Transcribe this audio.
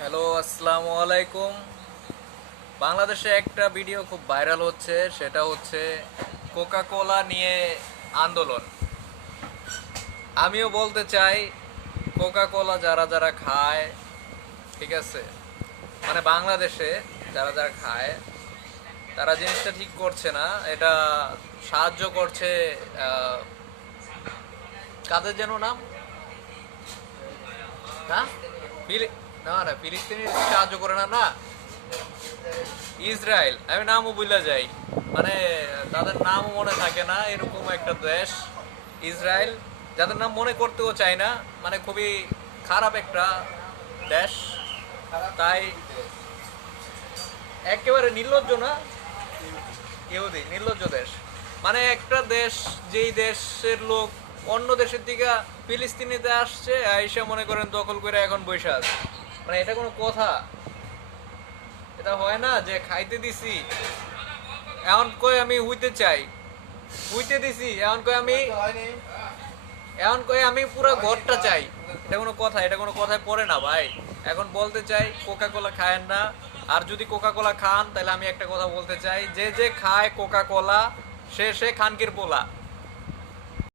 Hello, আসসালামু আলাইকুম। বাংলাদেশে একটা ভিডিও খুব ভাইরাল হচ্ছে, সেটা হচ্ছে কোকা কোলা নিয়ে আন্দোলন। আমিও বলতে চাই, কোকা কোলা যারা যারা খায়, ঠিক আছে, মানে বাংলাদেশে যারা যারা খায় তারা জিনিসটা ঠিক করছে না। এটা সাহায্য করছে আহ, কাদের যেন নাম, না না না, ফিলিস্তিনি সাহায্য করে না, না ইসরায়েল, আমি নামও ভুলে যাই, মানে তাদের নামও মনে থাকে না, এরকম একটা দেশ ইসরায়েল, যাদের নাম মনে করতেও চাই না, মানে খুবই খারাপ একটা দেশ। তাই একেবারে নির্লজ্জ না, ইহুদি নির্লজ্জ দেশ। মানে একটা দেশ, যেই দেশের লোক অন্য দেশের দিকে ফিলিস্তিনিতে আসছে, আইসা মনে করেন দখল করে এখন বসে আছে, মানে এটা কোনো কথা? এটা হয় না যে খাইতে দিছি, এখন কই আমি হইতে চাই, হইতে দিছি, এখন কই আমি পুরো ঘরটা চাই। এটা কোনো কথা? এটা কোনো কথায় পড়ে না ভাই। এখন বলতে চাই, কোকা কোলা খায়েন না। আর যদি কোকা কোলা খান, তাহলে আমি একটা কথা বলতে চাই, যে যে খায় কোকা কোলা, সে সে খানকির পোলা।